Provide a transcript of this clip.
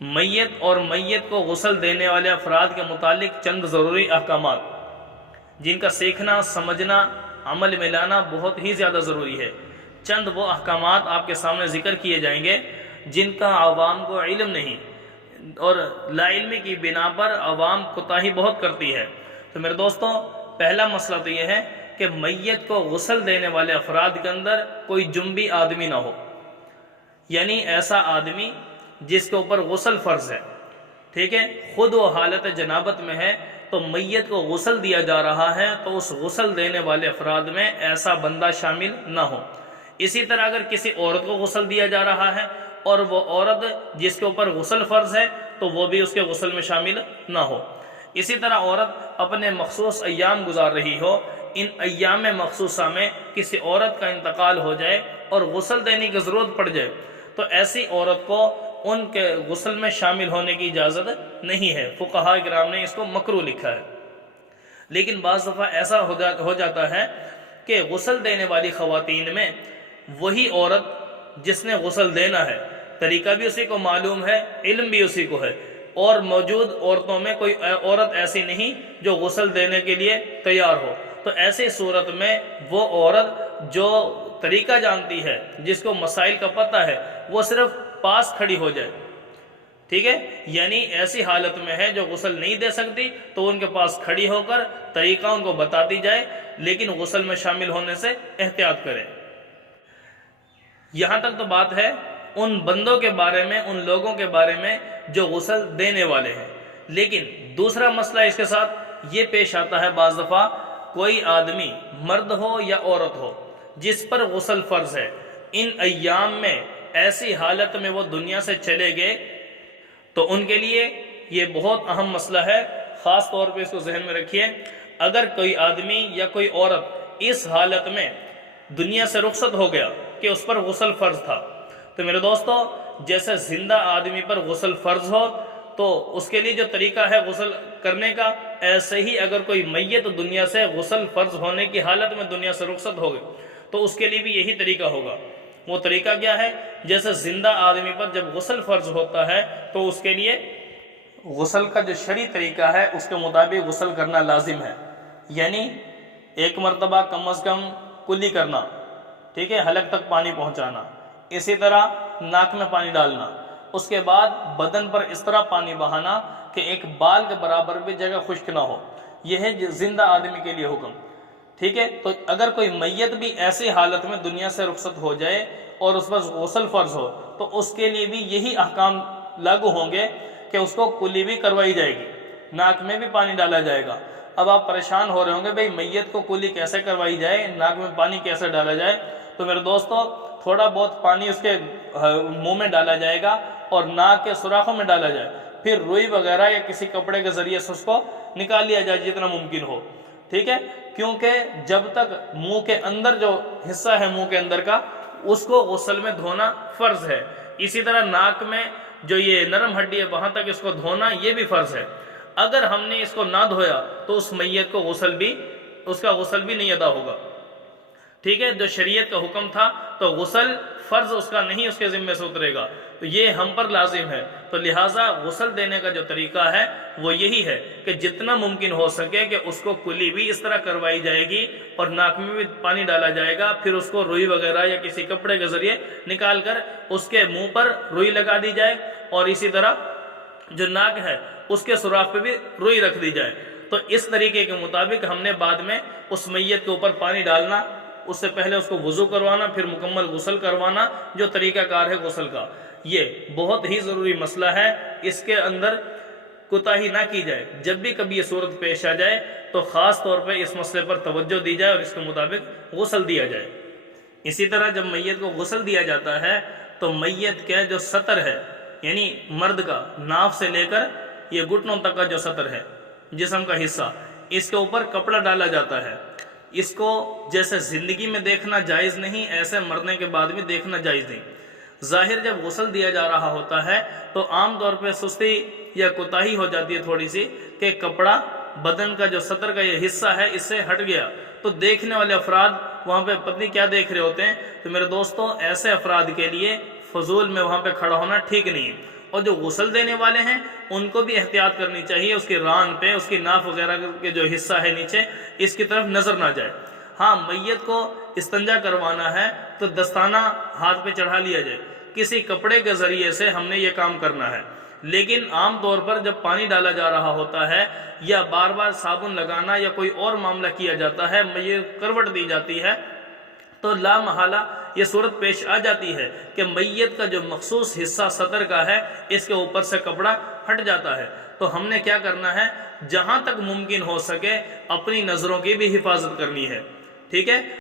میت اور میت کو غسل دینے والے افراد کے متعلق چند ضروری احکامات جن کا سیکھنا، سمجھنا، عمل میں لانا بہت ہی زیادہ ضروری ہے۔ چند وہ احکامات آپ کے سامنے ذکر کیے جائیں گے جن کا عوام کو علم نہیں، اور لا علمی کی بنا پر عوام کوتاہی بہت کرتی ہے۔ تو میرے دوستوں، پہلا مسئلہ تو یہ ہے کہ میت کو غسل دینے والے افراد کے اندر کوئی جنبی آدمی نہ ہو، یعنی ایسا آدمی جس کے اوپر غسل فرض ہے، ٹھیک ہے، خود وہ حالت جنابت میں ہے تو میت کو غسل دیا جا رہا ہے تو اس غسل دینے والے افراد میں ایسا بندہ شامل نہ ہو۔ اسی طرح اگر کسی عورت کو غسل دیا جا رہا ہے اور وہ عورت جس کے اوپر غسل فرض ہے تو وہ بھی اس کے غسل میں شامل نہ ہو۔ اسی طرح عورت اپنے مخصوص ایام گزار رہی ہو، ان ایام مخصوصہ میں کسی عورت کا انتقال ہو جائے اور غسل دینے کی ضرورت پڑ جائے تو ایسی عورت کو ان کے غسل میں شامل ہونے کی اجازت نہیں ہے۔ فقہاء کرام نے اس کو مکروہ لکھا ہے۔ لیکن بعض دفعہ ایسا ہو جاتا ہے کہ غسل دینے والی خواتین میں وہی عورت جس نے غسل دینا ہے، طریقہ بھی اسی کو معلوم ہے، علم بھی اسی کو ہے، اور موجود عورتوں میں کوئی عورت ایسی نہیں جو غسل دینے کے لیے تیار ہو، تو ایسی صورت میں وہ عورت جو طریقہ جانتی ہے، جس کو مسائل کا پتہ ہے، وہ صرف پاس کھڑی ہو جائے، ٹھیک ہے، یعنی ایسی حالت میں ہے جو غسل نہیں دے سکتی تو ان کے پاس کھڑی ہو کر طریقہ ان کو بتاتی جائے، لیکن غسل میں شامل ہونے سے احتیاط کرے۔ یہاں تک تو بات ہے ان بندوں کے بارے میں، ان لوگوں کے بارے میں جو غسل دینے والے ہیں، لیکن دوسرا مسئلہ اس کے ساتھ یہ پیش آتا ہے بعض دفعہ کوئی آدمی مرد ہو یا عورت ہو جس پر غسل فرض ہے، ان ایام میں ایسی حالت میں وہ دنیا سے چلے گئے تو ان کے لیے یہ بہت اہم مسئلہ ہے، خاص طور پہ اس کو ذہن میں رکھیے۔ اگر کوئی آدمی یا کوئی عورت اس حالت میں دنیا سے رخصت ہو گیا کہ اس پر غسل فرض تھا، تو میرے دوستو جیسے زندہ آدمی پر غسل فرض ہو تو اس کے لیے جو طریقہ ہے غسل کرنے کا، ایسے ہی اگر کوئی میت دنیا سے غسل فرض ہونے کی حالت میں دنیا سے رخصت ہو گئے تو اس کے لیے بھی یہی طریقہ ہوگا۔ وہ طریقہ کیا ہے؟ جیسے زندہ آدمی پر جب غسل فرض ہوتا ہے تو اس کے لیے غسل کا جو شرعی طریقہ ہے اس کے مطابق غسل کرنا لازم ہے، یعنی ایک مرتبہ کم از کم کلی کرنا، ٹھیک ہے، حلق تک پانی پہنچانا، اسی طرح ناک میں پانی ڈالنا، اس کے بعد بدن پر اس طرح پانی بہانا کہ ایک بال کے برابر بھی جگہ خشک نہ ہو، یہ ہے زندہ آدمی کے لیے حکم، ٹھیک ہے۔ تو اگر کوئی میت بھی ایسی حالت میں دنیا سے رخصت ہو جائے اور اس پر غسل فرض ہو تو اس کے لیے بھی یہی احکام لاگو ہوں گے کہ اس کو کلی بھی کروائی جائے گی، ناک میں بھی پانی ڈالا جائے گا۔ اب آپ پریشان ہو رہے ہوں گے بھئی میت کو کلی کیسے کروائی جائے، ناک میں پانی کیسے ڈالا جائے؟ تو میرے دوستو تھوڑا بہت پانی اس کے منہ میں ڈالا جائے گا اور ناک کے سوراخوں میں ڈالا جائے، پھر روئی وغیرہ یا کسی کپڑے کے ذریعے سے اس کو نکال لیا جائے جتنا ممکن ہو، ٹھیک ہے، کیونکہ جب تک منہ کے اندر جو حصہ ہے منہ کے اندر کا اس کو غسل میں دھونا فرض ہے، اسی طرح ناک میں جو یہ نرم ہڈی ہے وہاں تک اس کو دھونا یہ بھی فرض ہے۔ اگر ہم نے اس کو نہ دھویا تو اس میت کو اس کا غسل بھی نہیں ادا ہوگا، ٹھیک ہے، جو شریعت کا حکم تھا تو غسل فرض اس کا نہیں اس کے ذمہ سے اترے گا، تو یہ ہم پر لازم ہے، تو لہٰذا غسل دینے کا جو طریقہ ہے وہ یہی ہے کہ جتنا ممکن ہو سکے کہ اس کو کلی بھی اس طرح کروائی جائے گی اور ناک میں بھی پانی ڈالا جائے گا، پھر اس کو روئی وغیرہ یا کسی کپڑے کے ذریعے نکال کر اس کے منہ پر روئی لگا دی جائے اور اسی طرح جو ناک ہے اس کے سوراخ پہ بھی روئی رکھ دی جائے۔ تو اس طریقے کے مطابق ہم نے بعد میں اس میت کے اوپر پانی ڈالنا، اس سے پہلے اس کو وضو کروانا، پھر مکمل غسل کروانا، جو طریقہ کار ہے غسل کا، یہ بہت ہی ضروری مسئلہ ہے، اس کے اندر کوتاہی نہ کی جائے۔ جب بھی کبھی یہ صورت پیش آ جائے تو خاص طور پہ اس مسئلے پر توجہ دی جائے اور اس کے مطابق غسل دیا جائے۔ اسی طرح جب میت کو غسل دیا جاتا ہے تو میت کے جو سطر ہے، یعنی مرد کا ناف سے لے کر یہ گھٹنوں تک کا جو سطر ہے جسم کا حصہ، اس کے اوپر کپڑا ڈالا جاتا ہے۔ اس کو جیسے زندگی میں دیکھنا جائز نہیں، ایسے مرنے کے بعد بھی دیکھنا جائز نہیں۔ ظاہر جب غسل دیا جا رہا ہوتا ہے تو عام طور پہ سستی یا کوتاہی ہو جاتی ہے تھوڑی سی کہ کپڑا بدن کا جو سطر کا یہ حصہ ہے اس سے ہٹ گیا، تو دیکھنے والے افراد وہاں پہ پتہ نہیں کیا دیکھ رہے ہوتے ہیں۔ تو میرے دوستوں ایسے افراد کے لیے فضول میں وہاں پہ کھڑا ہونا ٹھیک نہیں ہے، اور جو غسل دینے والے ہیں ان کو بھی احتیاط کرنی چاہیے، اس کے ران پہ، اس کی ناف وغیرہ کے جو حصہ ہے نیچے، اس کی طرف نظر نہ جائے۔ ہاں میت کو استنجا کروانا ہے تو دستانہ ہاتھ پہ چڑھا لیا جائے، کسی کپڑے کے ذریعے سے ہم نے یہ کام کرنا ہے۔ لیکن عام طور پر جب پانی ڈالا جا رہا ہوتا ہے یا بار بار صابن لگانا یا کوئی اور معاملہ کیا جاتا ہے، میت کروٹ دی جاتی ہے، تو لا محالہ یہ صورت پیش آ جاتی ہے کہ میت کا جو مخصوص حصہ صدر کا ہے اس کے اوپر سے کپڑا ہٹ جاتا ہے۔ تو ہم نے کیا کرنا ہے، جہاں تک ممکن ہو سکے اپنی نظروں کی بھی حفاظت کرنی ہے، ٹھیک ہے۔